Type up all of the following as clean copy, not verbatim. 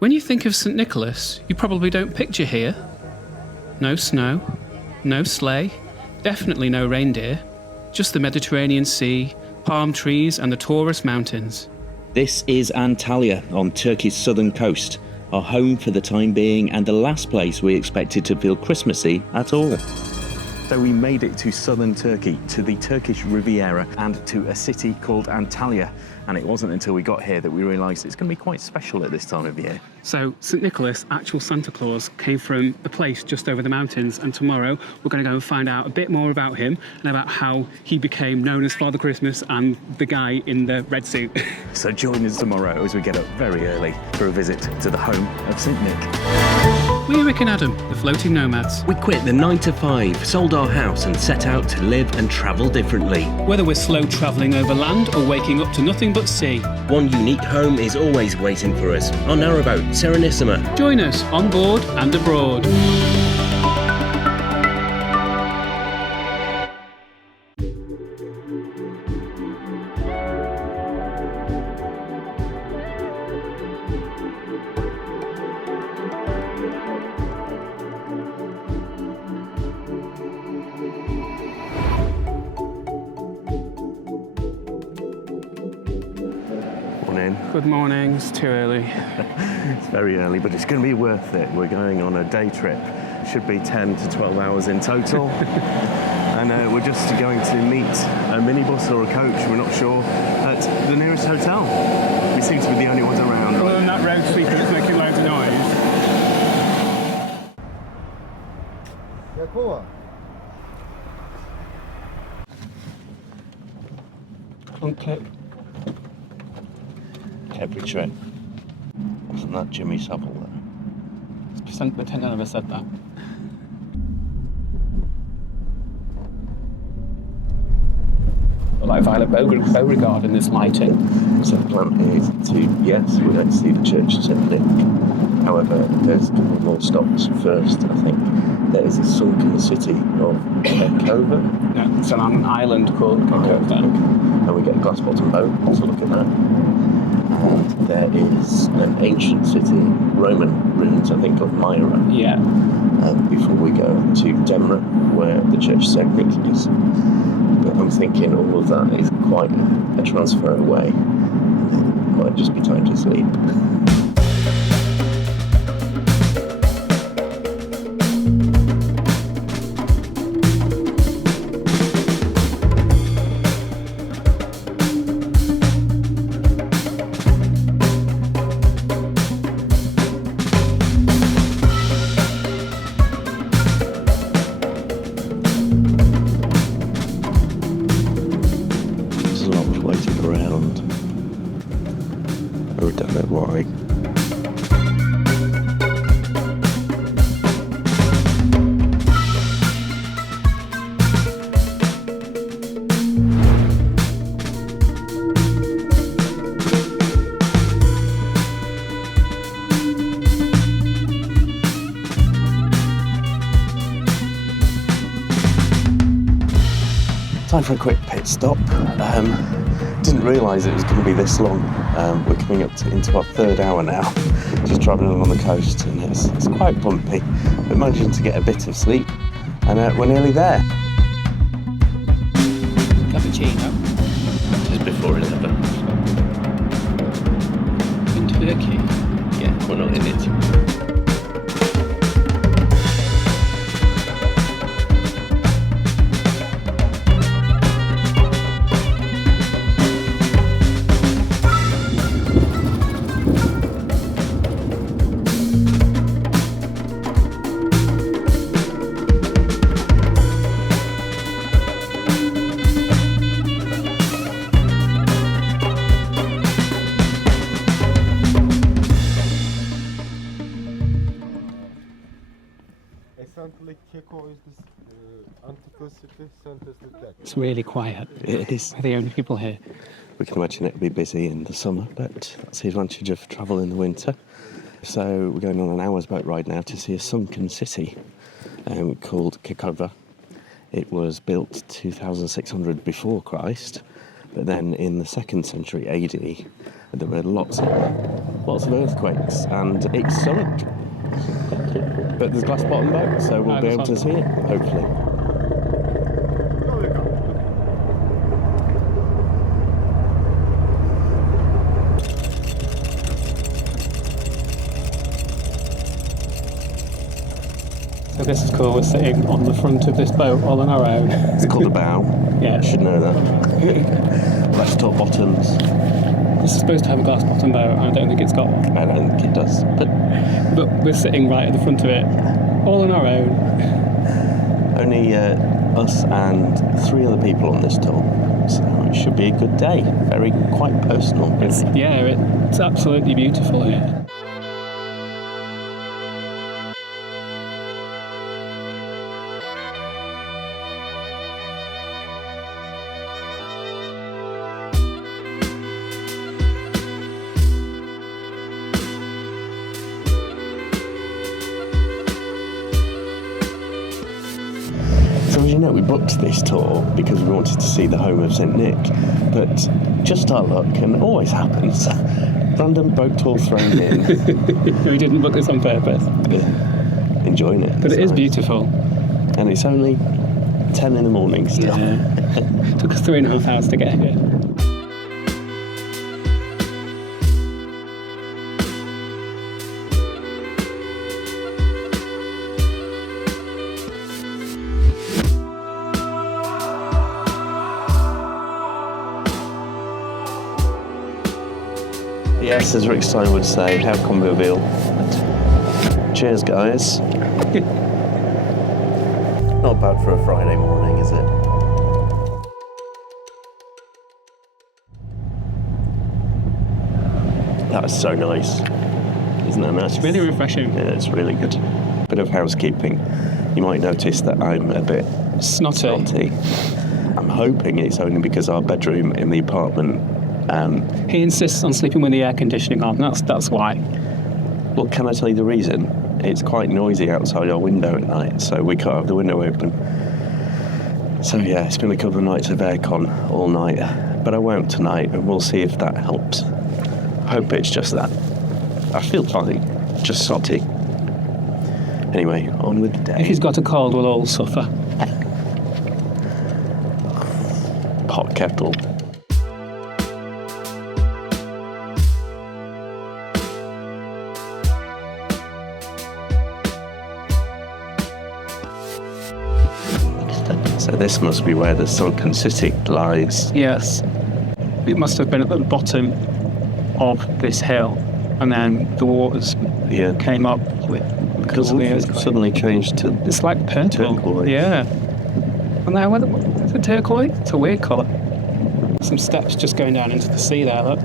When you think of St Nicholas, you probably don't picture here. No snow, no sleigh, definitely no reindeer, just the Mediterranean Sea, palm trees and the Taurus Mountains. This is Antalya on Turkey's southern coast, our home for the time being and the last place we expected to feel Christmassy at all. So we made it to southern Turkey, to the Turkish Riviera and to a city called Antalya. And it wasn't until we got here that we realised it's going to be quite special at this time of year. So St Nicholas, actual Santa Claus, came from a place just over the mountains, and tomorrow we're going to go and find out a bit more about him and about how he became known as Father Christmas and the guy in the red suit. So join us tomorrow as we get up very early for a visit to the home of St Nick. We're Rick and Adam, the floating nomads. We quit the 9 to 5, sold our house and set out to live and travel differently. Whether we're slow travelling over land or waking up to nothing but sea. One unique home is always waiting for us, our narrowboat, Serenissima. Join us on board and abroad. Good morning, it's too early. It's very early, but it's going to be worth it. We're going on a day trip. Should be 10 to 12 hours in total. And we're just going to meet a minibus or a coach, we're not sure, at the nearest hotel. We seem to be the only ones around. Other than that road speaker that's making loads of noise. Kekova. Okay. Every trip. Wasn't that Jimmy Savile there? It's pretend I never said that. Like Violet Beauregard in this lighting. So the plan is to, yes, we're going to see the church of St Nick. However, there's a couple more stops first, I think. There is a sunken city of Kekova. Yeah, it's on an island called Kekova. And we get a glass bottom boat to look at that. And there is an ancient city, Roman ruins, I think, of Myra. Yeah. Before we go to Demre, where the church of St Nick is. But I'm thinking all of that is quite a transfer away. It might just be time to sleep. Time for a quick pit stop. Didn't realise it was going to be this long. We're coming up into our third hour now, just driving along the coast, and it's quite bumpy. We're managing to get a bit of sleep, and we're nearly there. Cappuccino. Just before 11. In Turkey? Yeah, we're not in it. It's really quiet. It is. We're the only people here. We can imagine it'll be busy in the summer, but that's the advantage of travel in the winter. So we're going on an hour's boat ride now to see a sunken city called Kekova. It was built 2600 before Christ, but then in the 2nd century AD, There were lots of earthquakes, and it sunk. But there's glass bottom boat, so we'll be able to see it, hopefully. So this is cool, we're sitting on the front of this boat all on our own. It's called a bow. Yeah. You should know that. Let's talk bottoms. This is supposed to have a glass bottom boat, and I don't think it's got one. I don't think it does. But we're sitting right at the front of it, all on our own. Only us and 3 other people on this tour. So it should be a good day. Quite personal. It's absolutely beautiful here. So as you know, we booked this tour because we wanted to see the home of St Nick, but just our luck, and it always happens, random boat tour thrown in. We didn't book this on purpose. Enjoying it. But it is beautiful. And it's only 10 in the morning still. Yeah. Took us 3.5 hours to get here. Yes, as Rick Stein would say, how convivial. Cheers, guys. Not bad for a Friday morning, is it? That was so nice. Isn't that nice? It's really refreshing. Yeah, it's really good. Bit of housekeeping. You might notice that I'm a bit snotty. I'm hoping it's only because our bedroom in the apartment... he insists on sleeping with the air conditioning on. That's why. Well, can I tell you the reason? It's quite noisy outside our window at night, so we can't have the window open. So yeah, it's been a couple of nights of aircon all night, but I won't tonight, and we'll see if that helps. I hope it's just that. I feel fine, just sotty. Anyway, on with the day. If he's got a cold, we'll all suffer. Pot kettle. So this must be where the sunken city lies. Yes. It must have been at the bottom of this hill, and then the waters came up with suddenly changed to it's like purple. turquoise. Yeah. And now is it turquoise? It's a weird colour. Some steps just going down into the sea there, look.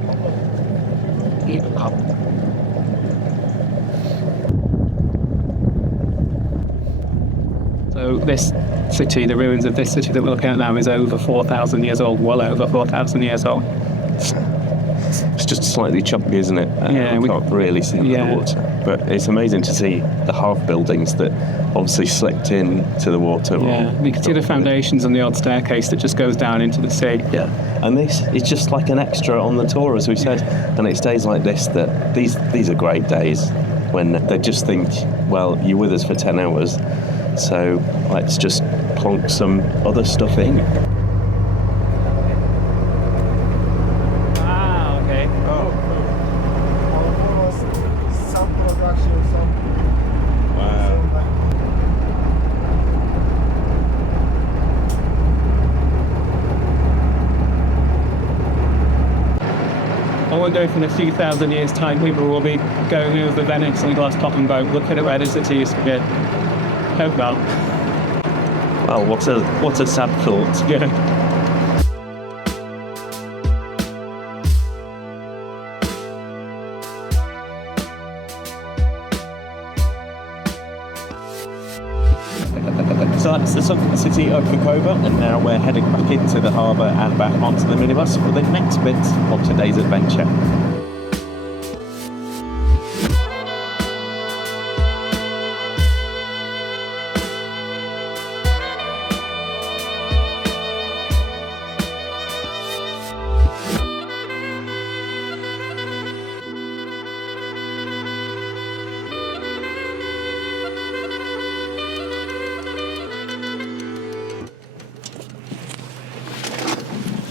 So this city, the ruins of this city that we're looking at now, is over 4,000 years old, well over 4,000 years old. It's just slightly choppy, isn't it? Yeah, we can't really see the water. But it's amazing to see the half buildings that obviously slipped into the water. Yeah, you can see the foundations and the odd staircase that just goes down into the sea. Yeah, and this is just like an extra on the tour, as we said. And it's days like this that these are great days when they just think, well, you're with us for 10 hours, so let's just plonk some other stuff in. I wonder if in a few thousand years' time people will be going over Venice on a glass bottom boat, looking at where the city used to be. Hope not. Well, what a sad thought. Yeah. So that's the sunken city of Kekova, and now we're heading back into the harbour and back onto the minibus for the next bit of today's adventure.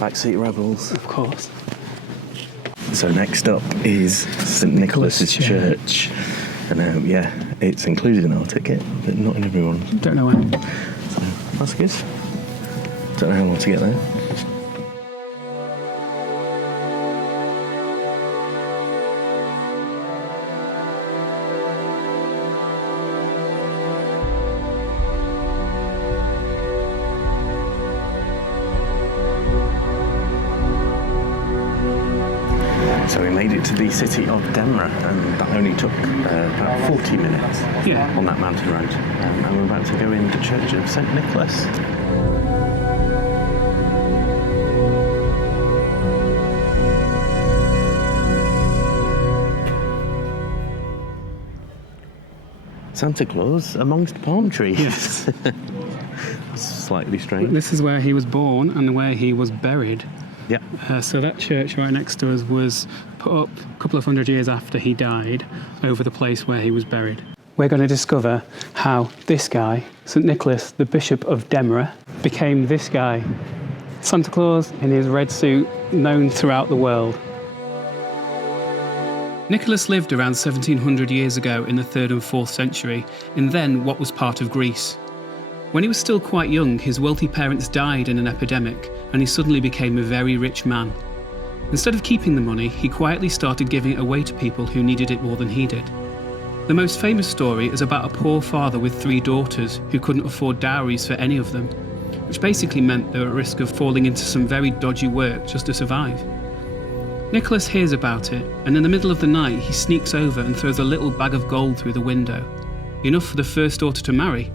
Backseat rebels. Of course. So next up is St Nicholas's Church. And yeah, it's included in our ticket, but not in everyone's. Don't know when. So that's good. Don't know how long to get there. So we made it to the city of Demre, and that only took about 40 minutes on that mountain road. And we're about to go in the Church of St Nicholas. Santa Claus amongst palm trees. Yes. Slightly strange. This is where he was born and where he was buried. Yeah. So that church right next to us was put up a couple of hundred years after he died over the place where he was buried. We're going to discover how this guy, St Nicholas, the Bishop of Demre, became this guy, Santa Claus in his red suit, known throughout the world. Nicholas lived around 1700 years ago in the 3rd and 4th century in then what was part of Greece. When he was still quite young, his wealthy parents died in an epidemic, and he suddenly became a very rich man. Instead of keeping the money, he quietly started giving it away to people who needed it more than he did. The most famous story is about a poor father with 3 daughters who couldn't afford dowries for any of them, which basically meant they were at risk of falling into some very dodgy work just to survive. Nicholas hears about it, and in the middle of the night he sneaks over and throws a little bag of gold through the window, enough for the first daughter to marry.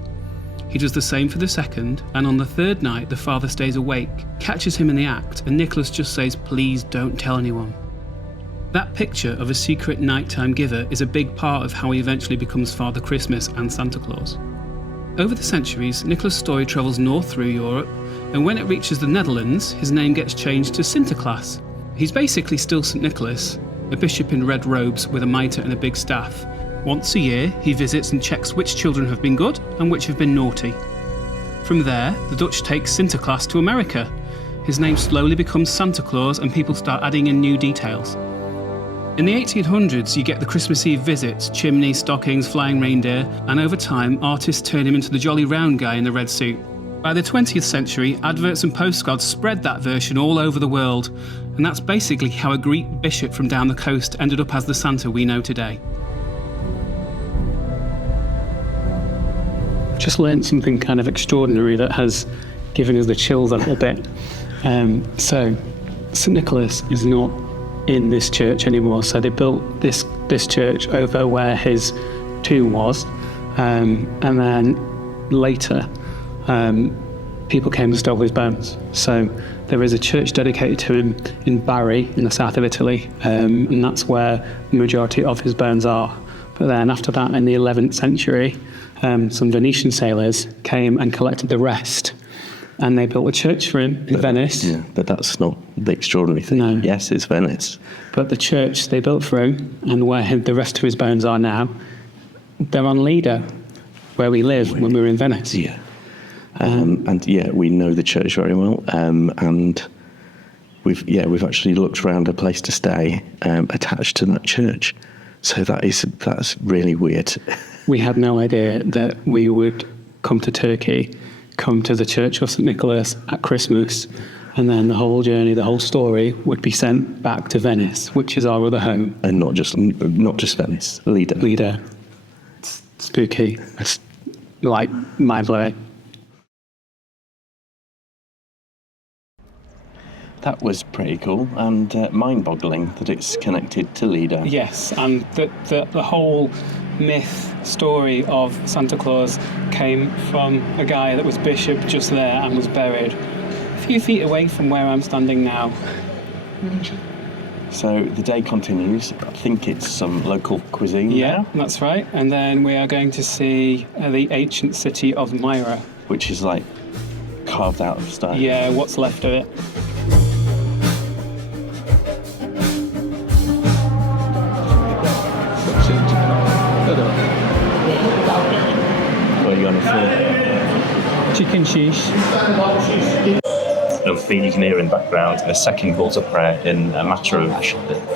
He does the same for the second, and on the 3rd night the father stays awake, catches him in the act, and Nicholas just says, "Please don't tell anyone." That picture of a secret nighttime giver is a big part of how he eventually becomes Father Christmas and Santa Claus. Over the centuries, Nicholas' story travels north through Europe, and when it reaches the Netherlands, his name gets changed to Sinterklaas. He's basically still St Nicholas, a bishop in red robes with a mitre and a big staff. Once a year, he visits and checks which children have been good and which have been naughty. From there, the Dutch take Sinterklaas to America. His name slowly becomes Santa Claus and people start adding in new details. In the 1800s, you get the Christmas Eve visits, chimneys, stockings, flying reindeer, and over time, artists turn him into the jolly round guy in the red suit. By the 20th century, adverts and postcards spread that version all over the world, and that's basically how a Greek bishop from down the coast ended up as the Santa we know today. Just learned something kind of extraordinary that has given us the chills a little bit. So, St Nicholas is not in this church anymore. So they built this church over where his tomb was, and then later people came and stole his bones. So there is a church dedicated to him in Bari in the south of Italy, and that's where the majority of his bones are. But then after that, in the 11th century, some Venetian sailors came and collected the rest, and they built a church for him in Venice. Yeah, but that's not the extraordinary thing. No. Yes, it's Venice. But the church they built for him, and where the rest of his bones are now, they're on Lido, where we live when we were in Venice. Yeah. And yeah, we know the church very well, and we've actually looked around a place to stay attached to that church. So that's really weird. We had no idea that we would come to Turkey, come to the Church of St Nicholas at Christmas, and then the whole journey, the whole story would be sent back to Venice, which is our other home. And not just Venice, Lido. Lido. It's spooky. It's like mind-blowing. That was pretty cool and mind-boggling that it's connected to Lido. Yes, and the whole myth story of Santa Claus came from a guy that was bishop just there and was buried a few feet away from where I'm standing now. So the day continues. I think it's some local cuisine. Yeah, now, that's right. And then we are going to see the ancient city of Myra. which is like carved out of stone. Yeah, what's left of it. What are you on for? Chicken shish. you can hear in the background a second call to prayer in a matter of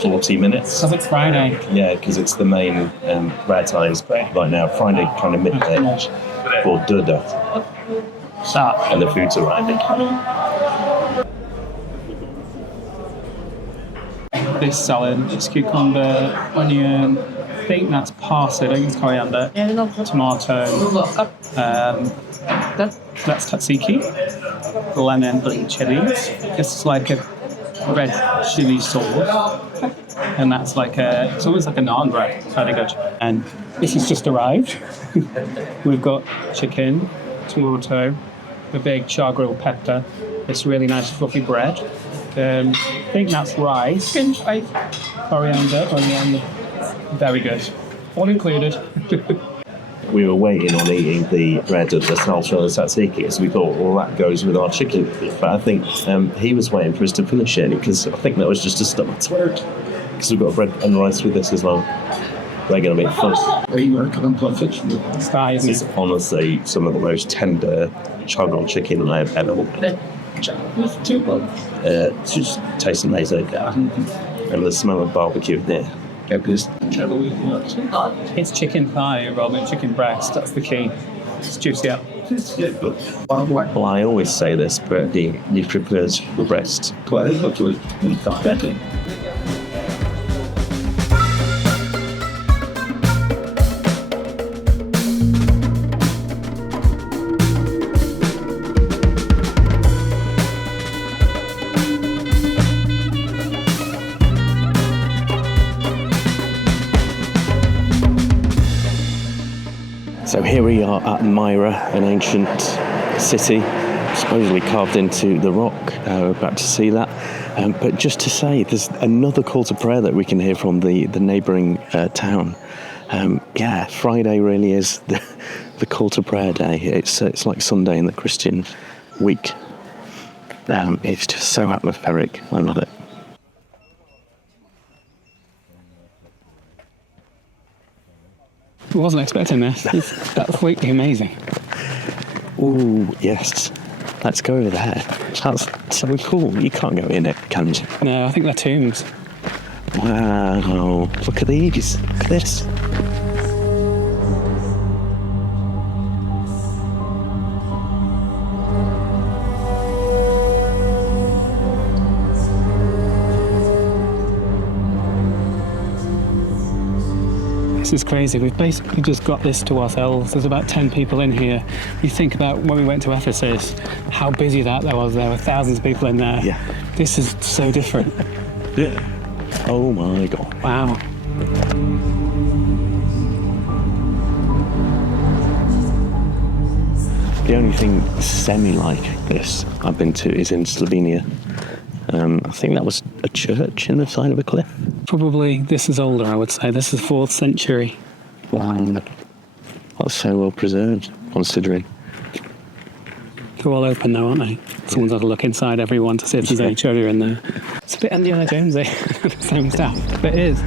40 minutes. Because it's Friday. Yeah, because it's the main prayer times right now, Friday kind of midday for Duda. And the food's arriving. This salad, it's cucumber, onion, I think that's parsley, I think it's coriander, tomato, that's tzatziki, lemon and chilies. It's like a red chili sauce, and that's like it's almost like a naan bread. It's very good. And this has just arrived. We've got chicken, tomato, a big char grilled pepper, this really nice fluffy bread. I think that's rice, coriander, onion, very good. All included. We were waiting on eating the bread of the salsa and the tzatziki, so we thought, well, that goes with our chicken. But I think he was waiting for us to finish it, because I think that was just a start. Because we've got bread and rice with this as well. They're going to be fun. It's honestly some of the most tender char-grilled chicken I've ever had. It just tastes amazing. And the smell of barbecue there. It's chicken thigh rather than chicken breast, that's the key. It's juicy up. Well, I always say this, but you prefer the breast. So here we are at Myra, an ancient city, supposedly carved into the rock. We're about to see that. But just to say, there's another call to prayer that we can hear from the neighbouring town. Friday really is the call to prayer day. It's like Sunday in the Christian week. It's just so atmospheric. I love it. I wasn't expecting this. That's completely amazing. Oh, yes. Let's go over there. That's so cool. You can't go in it, can you? No, I think they're tombs. Wow. Look at these. Look at this. This is crazy. We've basically just got this to ourselves. There's about 10 people in here. You think about when we went to Ephesus, how busy that was. There were thousands of people in there. Yeah. This is so different. Yeah. Oh my God. Wow. The only thing semi-like this I've been to is in Slovenia. I think that was a church in the side of a cliff. Probably this is older, I would say. This is 4th century. Wow. That's so well preserved, considering. They're all open now, aren't they? Someone's had a look inside everyone to see if there's any treasure in there. It's a bit Indiana Jonesy, the same stuff, but it is.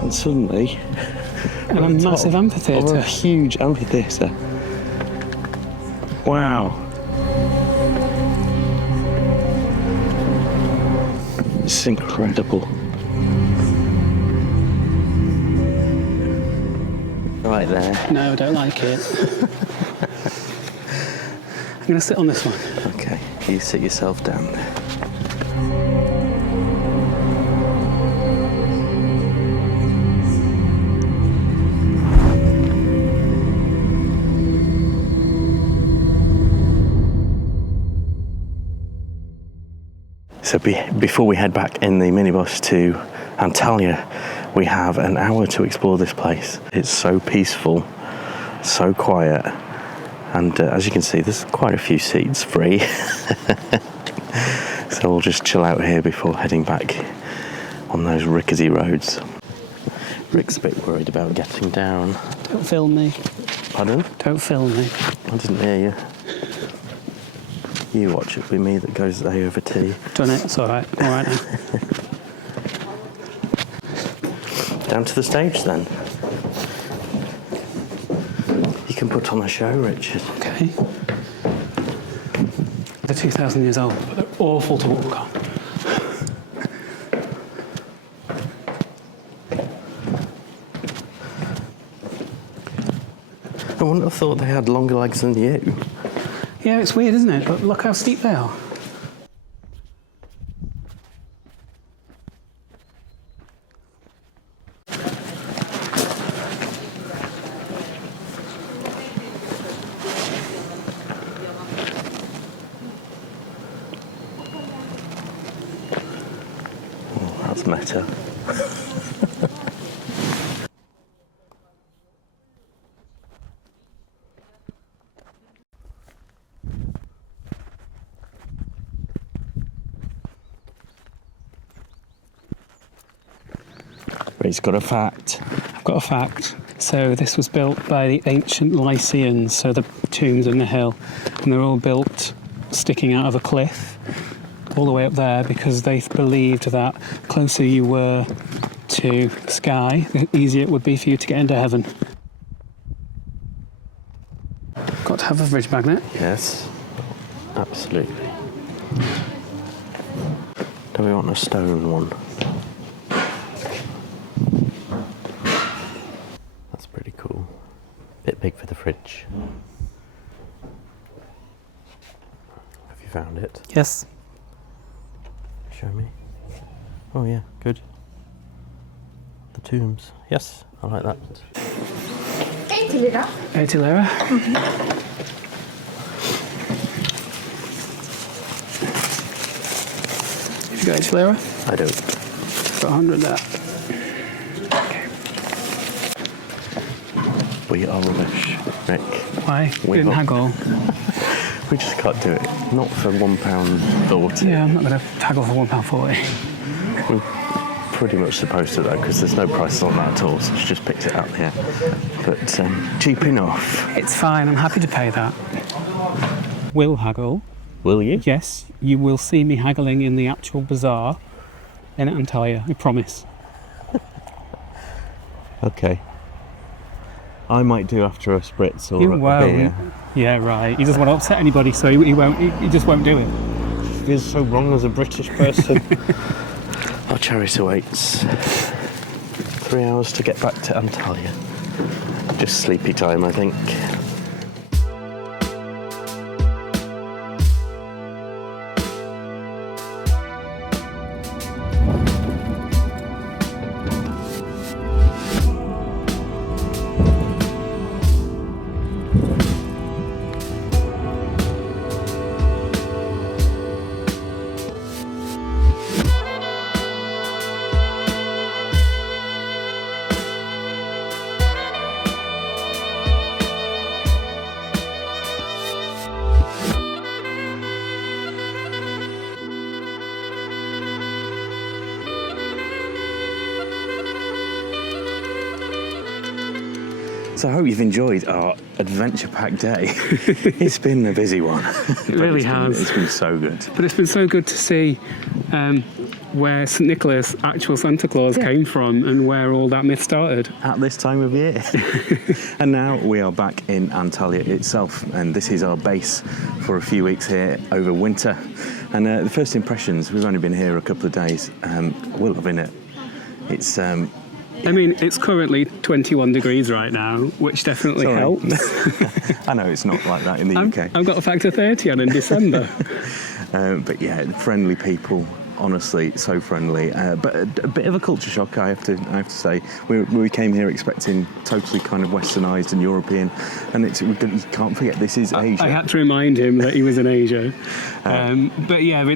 And suddenly... And a massive amphitheatre. A huge amphitheatre. Wow. It's incredible. Right there. No, I don't like it. I'm going to sit on this one. Okay, you sit yourself down there. So before we head back in the minibus to Antalya, we have an hour to explore this place. It's so peaceful, so quiet, and as you can see, there's quite a few seats free. So we'll just chill out here before heading back on those rickety roads. Rick's a bit worried about getting down. Don't film me. Pardon? Don't film me. I didn't hear you. You watch it with me that goes A over T. Done it, it's alright. Alright now. Down to the stage then. can put on a show, Richard. Okay. They're 2,000 years old, but they're awful to walk on. I wouldn't have thought they had longer legs than you. Yeah, it's weird, isn't it? But look how steep they are. Oh, that's meta. He's got a fact. I've got a fact. So this was built by the ancient Lycians, so the tombs in the hill, and they're all built sticking out of a cliff all the way up there because they believed that the closer you were to the sky, the easier it would be for you to get into heaven. Got to have a fridge magnet. Yes, absolutely. Do we want a stone one? That's pretty cool. Bit big for the fridge. Have you found it? Yes. Show me. Oh yeah, good. The tombs. Yes, I like that. 80 lira. 80 lira. Have you got 80 lira? I don't. Got 100 there. Okay. We are rubbish, Rick. Why? We Didn't are- haggle. We just can't do it. Not for £1.40. Yeah, I'm not going to haggle for £1.40. We're pretty much supposed to though, because there's no prices on that at all, so she just picked it up here. But cheap enough. It's fine, I'm happy to pay that. Will haggle. Will you? Yes, you will see me haggling in the actual bazaar in Antalya, I promise. Okay. I might do after a spritz or You a won't. beer. Yeah, right. He doesn't want to upset anybody, so he won't. He just won't do it. Feels so wrong as a British person. Our chariot awaits. 3 hours to get back to Antalya. Just sleepy time, I think. So I hope you've enjoyed our adventure-packed day. It's been a busy one. It really has. It's been so good. But it's been so good to see where St Nicholas, actual Santa Claus, came from and where all that myth started. At this time of year. And now we are back in Antalya itself, and this is our base for a few weeks here over winter. And the first impressions, we've only been here a couple of days. We're loving it. It's I mean, it's currently 21 degrees right now, which definitely Sorry. helps. I know it's not like that in the UK. I've got a factor 30 on in December. But yeah, friendly people, honestly, so friendly. But a bit of a culture shock, I have to say. We came here expecting totally kind of westernised and European, and you can't forget this is Asia. I had to remind him that he was in Asia. But yeah,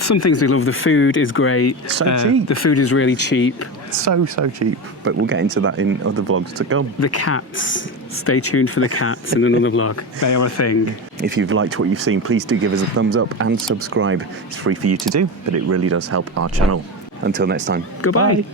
some things we love. The food is great. So cheap. The food is really cheap. So cheap. But we'll get into that in other vlogs to come. The cats. Stay tuned for the cats in another vlog. They are a thing. If you've liked what you've seen, please do give us a thumbs up and subscribe. It's free for you to do, but it really does help our channel. Until next time. Goodbye.